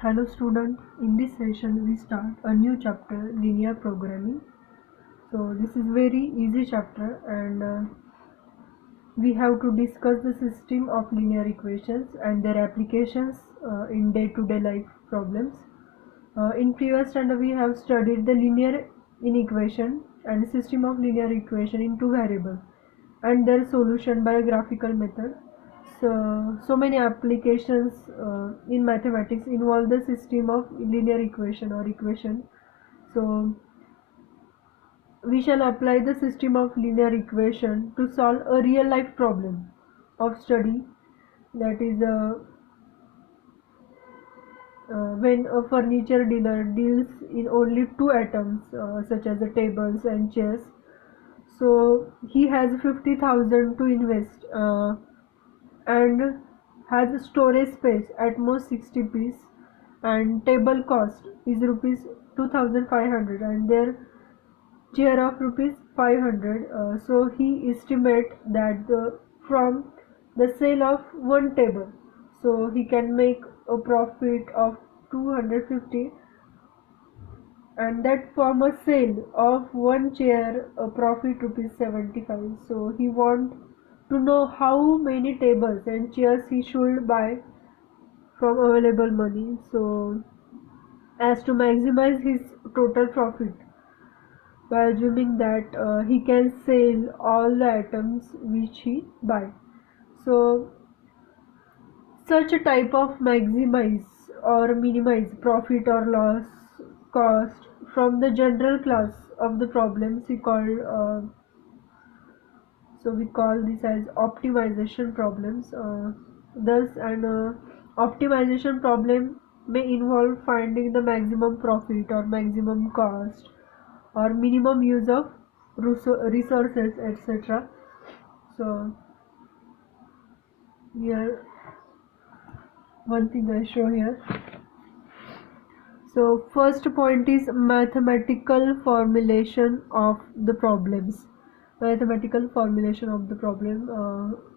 Hello student, in this session we start a new chapter, linear programming. So this is very easy chapter and we have to discuss the system of linear equations and their applications in day-to-day life problems. In previous standard we have studied the linear inequation and system of linear equation in two variables and their solution by a graphical method. So many applications in mathematics involve the system of linear equation or equation. So we shall apply the system of linear equation to solve a real life problem of study, that is when a furniture dealer deals in only two items such as the tables and chairs. So he has 50,000 to invest and has storage space at most 60 piece, and table cost is rupees 2500 and their chair of rupees 500. So he estimate that from the sale of one table, so he can make a profit of 250, and that from a sale of one chair a profit rupees 75. So he want to know how many tables and chairs he should buy from available money, so as to maximize his total profit by assuming that he can sell all the items which he buy. So such a type of maximize or minimize profit or loss cost from the general class of the problems we call so we call this as optimization problems. Thus an optimization problem may involve finding the maximum profit or maximum cost or minimum use of resources, etc. So here one thing I show here. So first point is mathematical formulation of the problems. Mathematical formulation of the problem,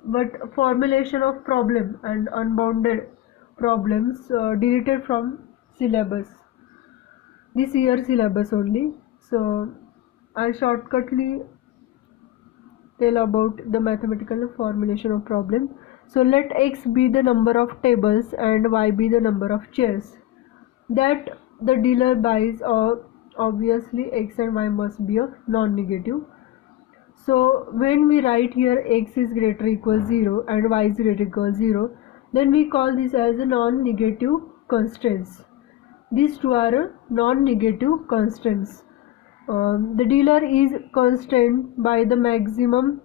but formulation of problem and unbounded problems deleted from syllabus. This year syllabus only. So I shortcutly tell about the mathematical formulation of problem. So let x be the number of tables and y be the number of chairs that the dealer buys, or obviously x and y must be a non-negative. So when we write here x is greater equals 0 and y is greater equals 0, then we call this as a non-negative constants. These two are non-negative constants. The dealer is constrained by the maximum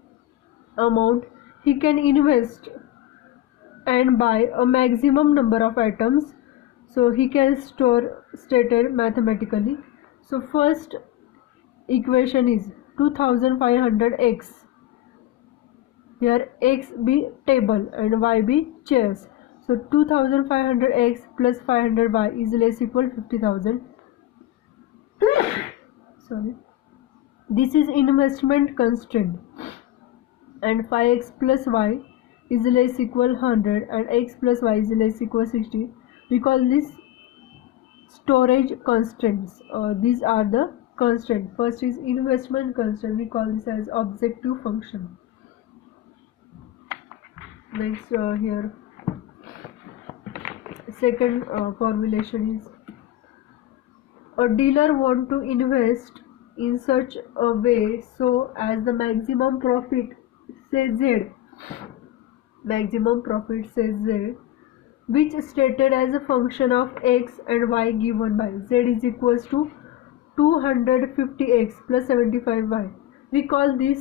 amount he can invest and buy a maximum number of items, so he can store stated mathematically. So first equation is 2500x. Here x be table and y be chairs. So 2500x plus 500y is less equal 50,000. Sorry. This is investment constraint, and 5x plus y is less equal 100 and x plus y is less equal 60. We call this storage constraints. These are the constraint. First is investment constraint. We call this as objective function. Next here second formulation is a dealer want to invest in such a way so as the maximum profit, say z, maximum profit, say z, which is stated as a function of x and y given by z is equals to 250x plus 75y. We call this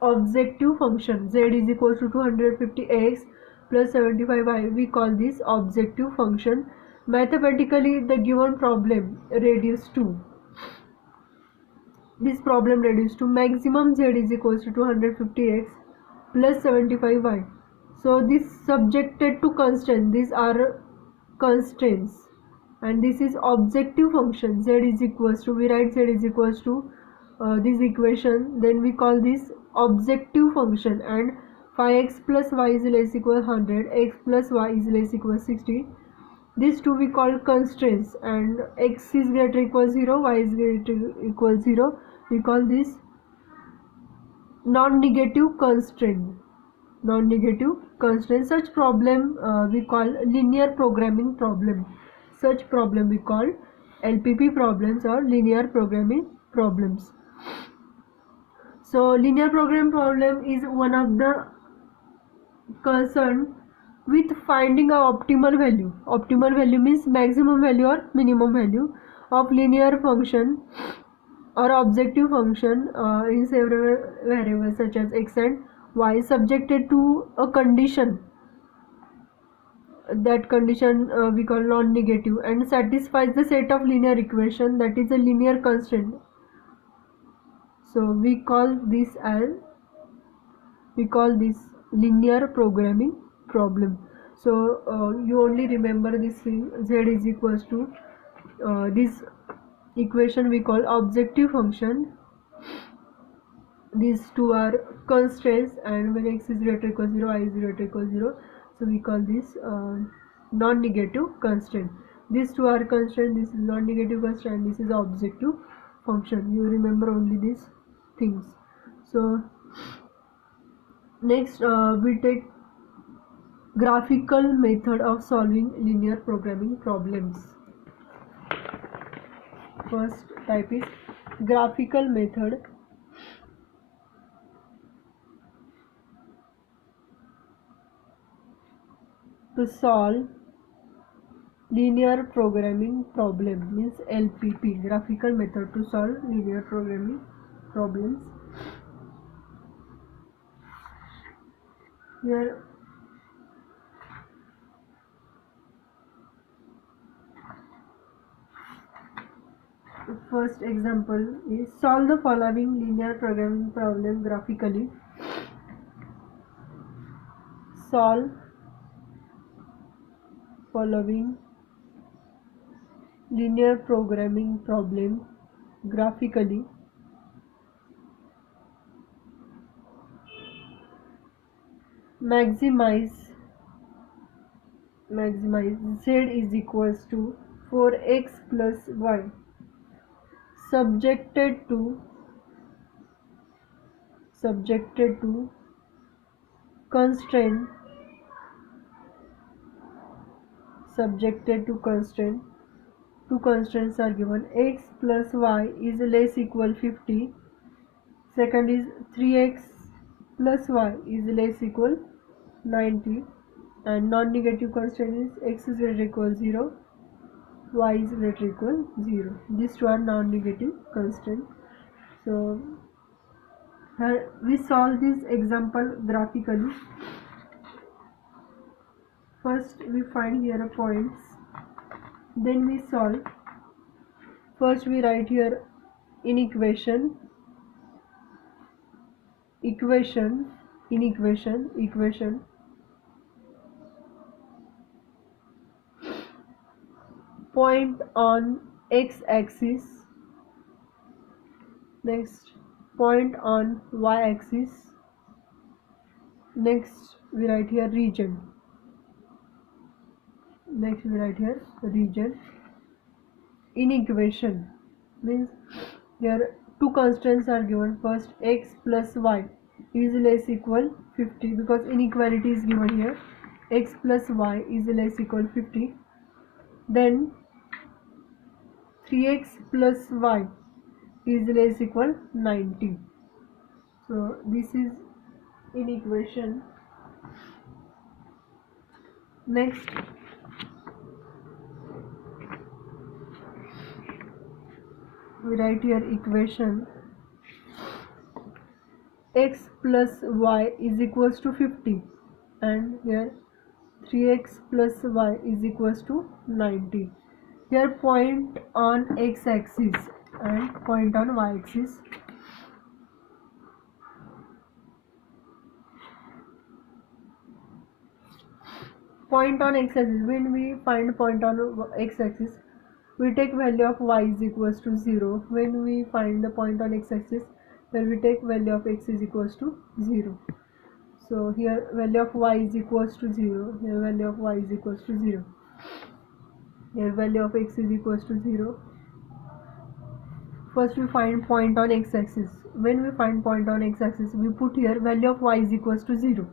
objective function. Z is equals to 250x plus 75y. We call this objective function. Mathematically the given problem reduced to, this problem reduced to maximum z is equals to 250x plus 75y. So this subjected to constraint, these are constraints, and this is objective function. Z is equals to, we write z is equals to this equation, then we call this objective function, and 5x plus y is less equal 100, x plus y is less equal 60. These two we call constraints, and x is greater equal 0, y is greater equal 0. We call this non-negative constraint. Non-negative constraint. Such problem we call linear programming problem. Such problem we call LPP problems or linear programming problems. So linear programming problem is one of the concern with finding a optimal value. Optimal value means maximum value or minimum value of linear function or objective function in several variables such as x and y subjected to a condition. That condition we call non-negative and satisfies the set of linear equation, that is a linear constraint. So we call this linear programming problem. So you only remember this thing, z is equals to this equation we call objective function. These two are constraints, and when x is greater equal 0, y is greater equal 0, so we call this non-negative constraint. These two are constraint, this is non-negative constraint, this is objective function. You remember only these things. So next we take graphical method of solving linear programming problems. First type is graphical method. To solve linear programming problem means LPP, graphical method to solve linear programming problems. Here first example is solve the following linear programming problem graphically. Solve following linear programming problem graphically. Maximize z is equals to 4x plus y subjected to constraint. Two constraints are given. X plus y is less equal 50. Second is 3x plus y is less equal 90. And non-negative constraint is x is greater equal 0, y is greater equal 0. These two are non-negative constraints. So here we solve this example graphically. First we find here points, then we solve. First we write here in equation point on x-axis, next point on y-axis, next we write here region. In equation means here two constraints are given. First x plus y is less equal 50, because inequality is given here. X plus y is less equal 50. Then 3x plus y is less equal 90. So this is in equation. Next we write here equation x plus y is equals to 50, and here 3x plus y is equals to 90. Here point on x-axis and point on y-axis. Point on x-axis, when we find point on x-axis, we take value of y is equals to 0. When we find the point on x-axis, then we take value of x is equals to 0. So here value of y is equals to 0, here value of y is equals to 0. Here value of x is equals to 0. First we find point on x-axis. When we find point on x-axis, we put here value of y is equals to 0.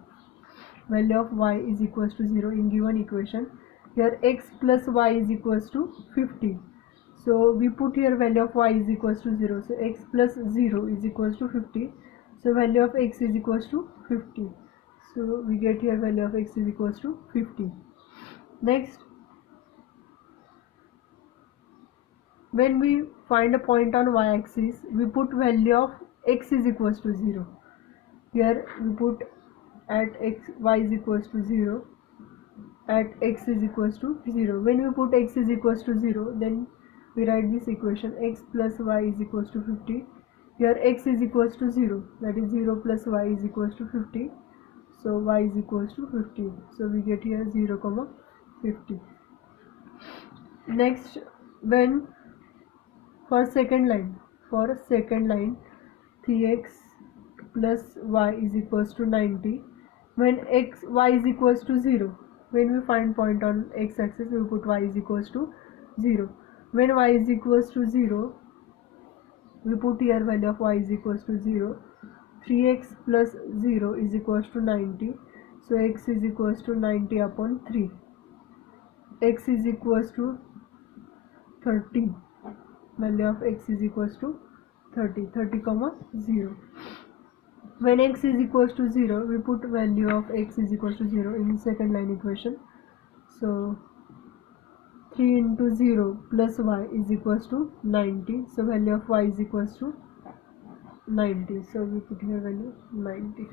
Value of y is equals to 0 in given equation. Here x plus y is equals to 50. So we put here value of y is equals to 0. So x plus 0 is equals to 50. So value of x is equals to 50. So we get here value of x is equals to 50. Next, when we find a point on y-axis, we put value of x is equals to 0. Here we put at x y is equals to 0, at x is equals to 0. When we put x is equals to 0, then we write this equation x plus y is equals to 50. Here x is equals to 0, that is 0 plus y is equals to 50. So y is equals to 50. So we get here 0 comma 50. Next, when for second line 3x plus y is equals to 90. When y is equals to 0, when we find point on x-axis, we put y is equals to 0. When y is equals to 0, we put here value of y is equals to 0. 3x plus 0 is equals to 90. So x is equals to 90 upon 3. X is equals to 30. Value of x is equals to 30 comma 0. When x is equals to 0, we put value of x is equals to 0 in second line equation. So 3 into 0 plus y is equals to 90. So value of y is equals to 90. So we put here value 90.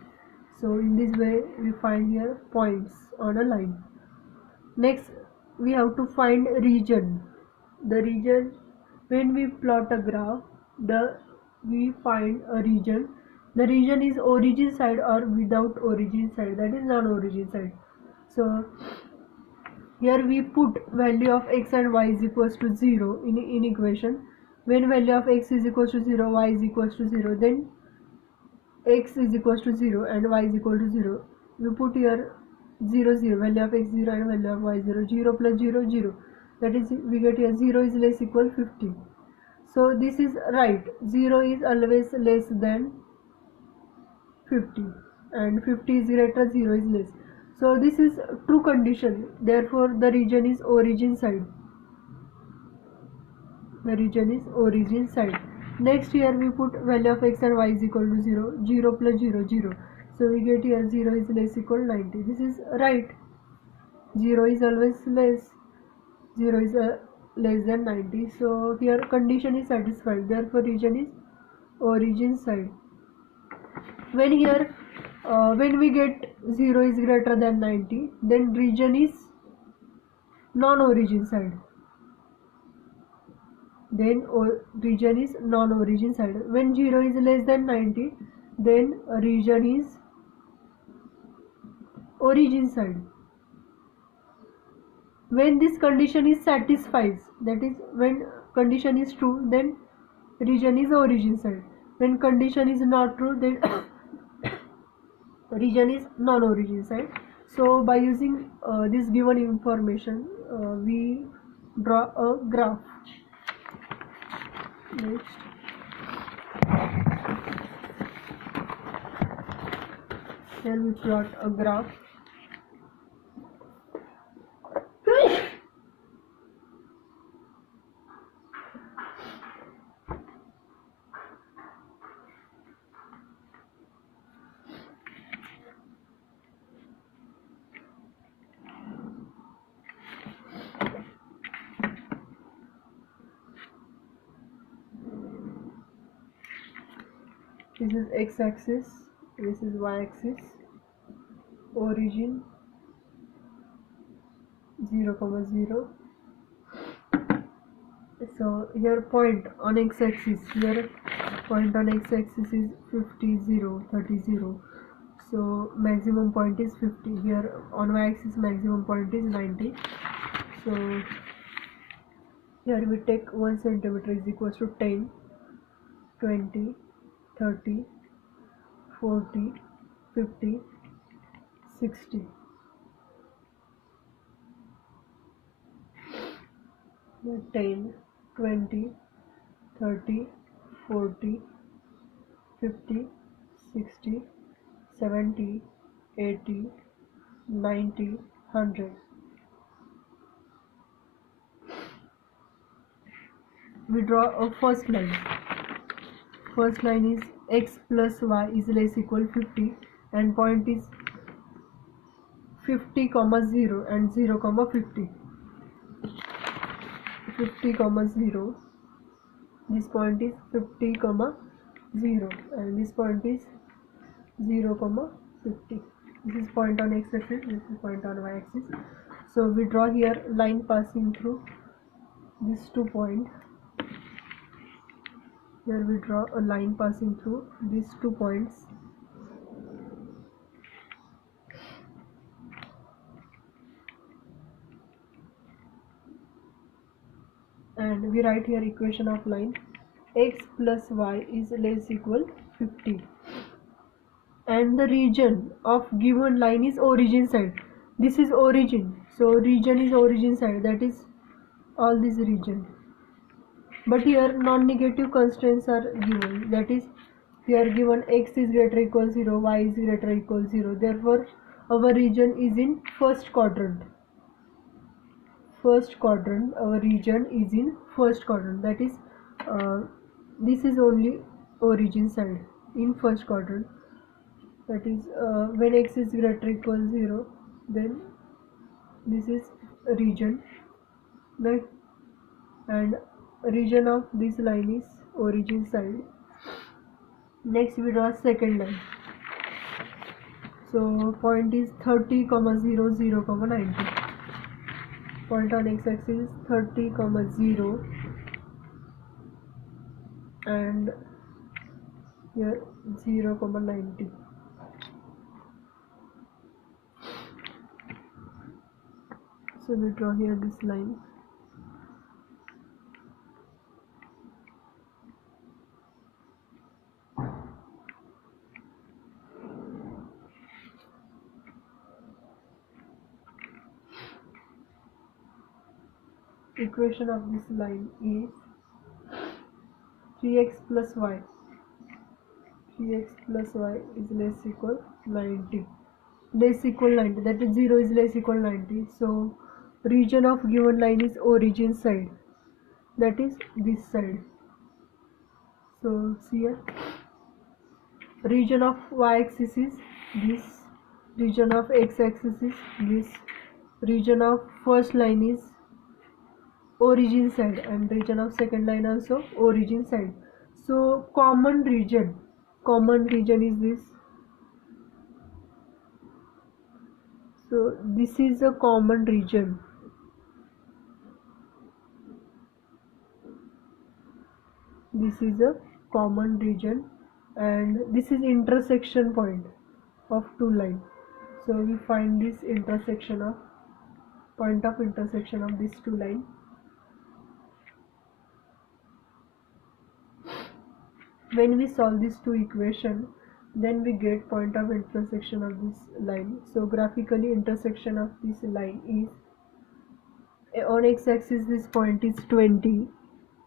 So in this way we find here points on a line. Next, we have to find region. The region, when we plot a graph, we find a region. The region is origin side or without origin side, that is non-origin side. So here we put value of x and y is equals to 0 in equation. When value of x is equals to 0, y is equals to 0, then x is equals to 0 and y is equal to 0. We put here 0 0, value of x 0 and value of y 0. 0 plus 0 0, that is we get here 0 is less equal 50. So this is right, 0 is always less than 50 and 50 is greater, 0 is less. So this is true condition, therefore the region is origin side. The region is origin side. Next, here we put value of x and y is equal to 0. 0 plus 0 0. So we get here 0 is less equal 90. This is right. 0 is always less. 0 is less than 90. So here condition is satisfied. Therefore region is origin side. When here when we get 0 is greater than 90, then region is non-origin side. Then region is non-origin side. When 0 is less than 90, then region is origin side. When this condition is satisfies, that is when condition is true, then region is origin side. When condition is not true, then region is non-origin side. So by using this given information, we draw a graph. Next, here we plot a graph. This is x-axis, this is y-axis, origin 0, 0. So here point on x-axis, here point on x-axis is 50, 0, 30, 0. So maximum point is 50. Here on y-axis maximum point is 90. So here we take 1 centimeter is equals to 10, 20, 30, 40, 50, 60. 10, 20, 30, 40, 50, 60, 70, 80, 90, 100. We draw a first line. First line is x plus y is less equal 50 and point is 50 comma 0 and 0 comma 50. 50 comma 0. This point is 50 comma 0 and this point is 0 comma 50. This is point on x axis, this is point on y axis. So we draw here line passing through these 2 points. Here we draw a line passing through these 2 points. And we write here equation of line x plus y is less equal 50. And the region of given line is origin side. This is origin, so region is origin side, that is all this region. But here non-negative constraints are given, that is here given x is greater equal 0, y is greater equal 0, therefore our region is in first quadrant. Our region is in first quadrant, that is this is only origin side in first quadrant. That is when x is greater equal 0, then this is region, right? And region of this line is origin side. Next we draw second line. So point is 30 comma 0 0 comma 90. Point on x axis is 30 comma 0 and here 0 comma 90. So we draw here this line. Equation of this line is 3x plus y. 3x plus y is less equal 90. Less equal 90, that is 0 is less equal 90. So region of given line is origin side, that is this side. So see here, region of y axis is this, region of x axis is this, region of first line is origin side and region of second line also origin side. So common region is this. So this is a common region. This is a common region and this is intersection point of two lines. So we find this intersection of point of intersection of these two lines. When we solve these two equations, then we get point of intersection of this line. So graphically intersection of this line is, on x-axis this point is 20,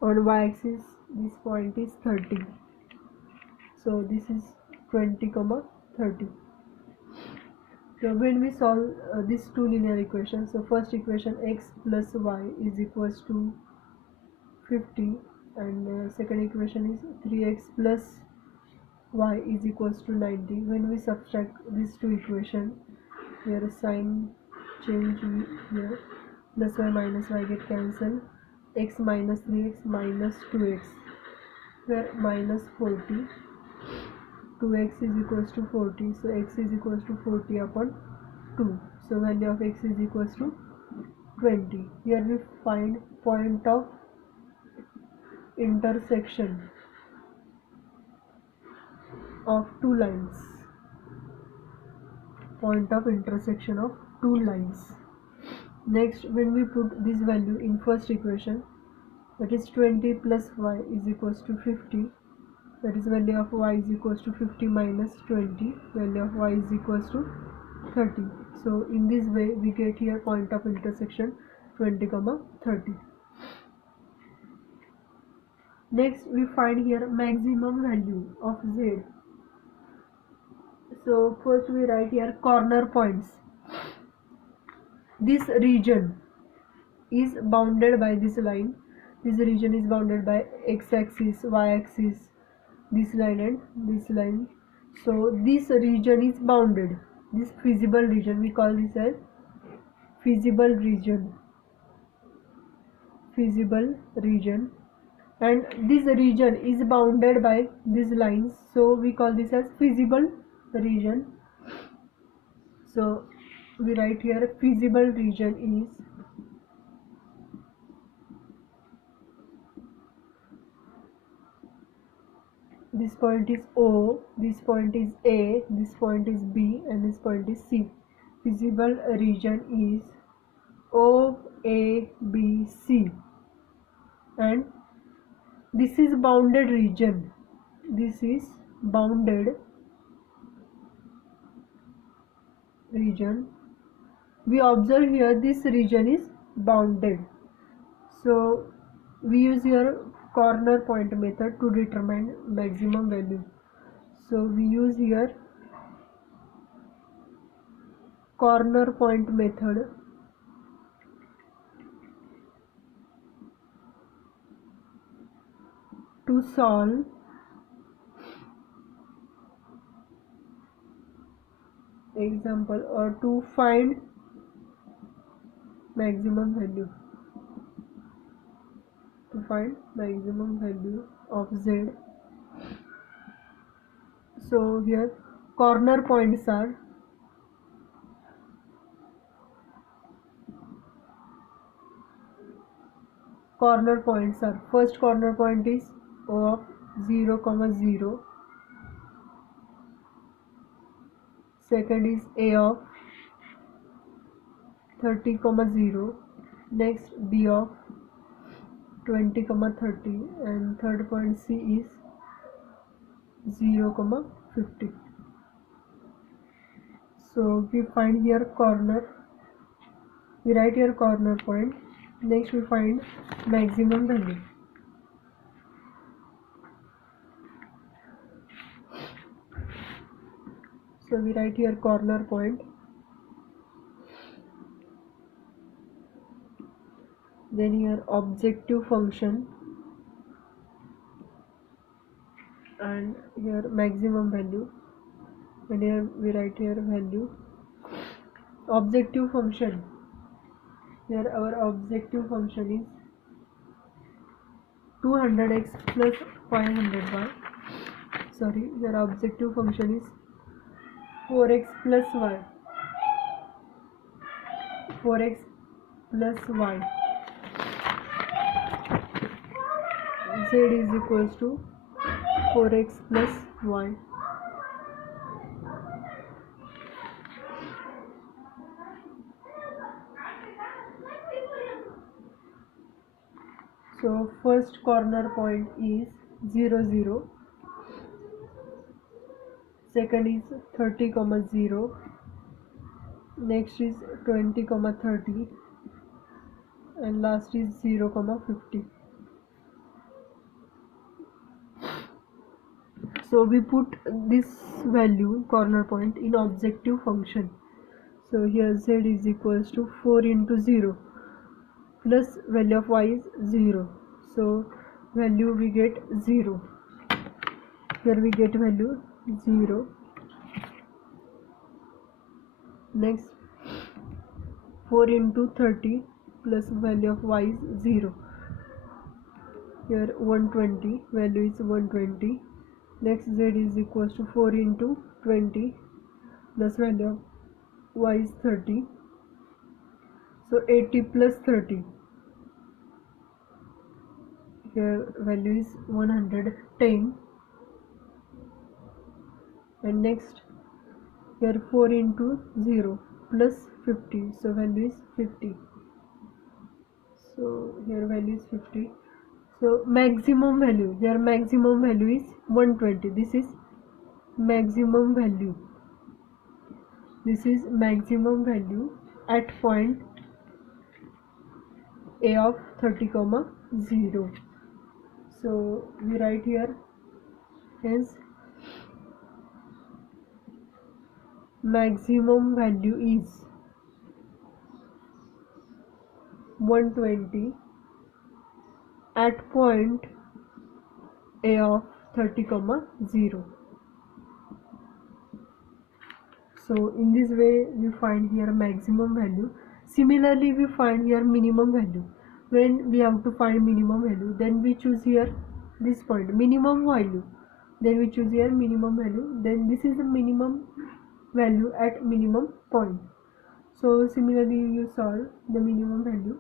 on y-axis this point is 30. So this is 20 comma 30. So when we solve these two linear equations, so first equation x plus y is equals to 50 and second equation is 3x plus y is equals to 90. When we subtract these two equations, here a sign change here, plus y minus y get cancelled, x minus 3x minus 2x, here minus 40, 2x is equals to 40, so x is equals to 40 upon 2, so value of x is equals to 20. Here we find point of intersection of two lines, point of intersection of two lines. Next, when we put this value in first equation, that is 20 plus y is equals to 50, that is value of y is equals to 50 minus 20, value of y is equals to 30. So in this way we get here point of intersection 20 comma 30. Next we find here maximum value of z. So first we write here corner points. This region is bounded by this line. This region is bounded by x-axis, y-axis, this line and this line. So this region is bounded. This feasible region, we call this as feasible region. Feasible region, and this region is bounded by these lines. So we call this as feasible region. So we write here feasible region is this point is O, this point is A, this point is B, and this point is C. Feasible region is O, A, B, C, and this is bounded region. This is bounded region. We observe here this region is bounded. So we use here corner point method to determine maximum value. So we use here corner point method to solve example or to find maximum value. To find maximum value of z. So here corner points are first corner point is O of 0, 0. Second is A of 30, 0. Next B of 20, 30, and third point C is 0, 50. So we find here corner, we write here corner point. Next we find maximum value. So we write here corner point, then here objective function, and here maximum value, and here we write here value. Objective function, here our objective function is 200x plus 500y. Sorry, your objective function is 4x plus y. 4x plus y. Z is equals to 4x plus y. So first corner point is 0, 0. Second is 30, 0. Next is 20, 30. And last is 0, 50. So we put this value corner point in objective function. So here z is equals to 4 into 0 plus value of y is 0. So value we get 0. Here we get value 0. Next 4 into 30 plus value of y is 0. Here 120, value is 120. Next z is equals to 4 into 20 plus value of y is 30. So 80 plus 30. Here value is 110. And next here 4 into 0 plus 50. So value is 50. So here value is 50. So maximum value, here maximum value is 120. This is maximum value. This is maximum value at point A of 30, 0. So we write here hence maximum value is 120 at point A of 30, 0. So in this way we find here maximum value. Similarly we find here minimum value. When we have to find minimum value, then we choose here this point minimum value, then we choose here minimum value, then this is the minimum value at minimum point. So similarly you solve the minimum value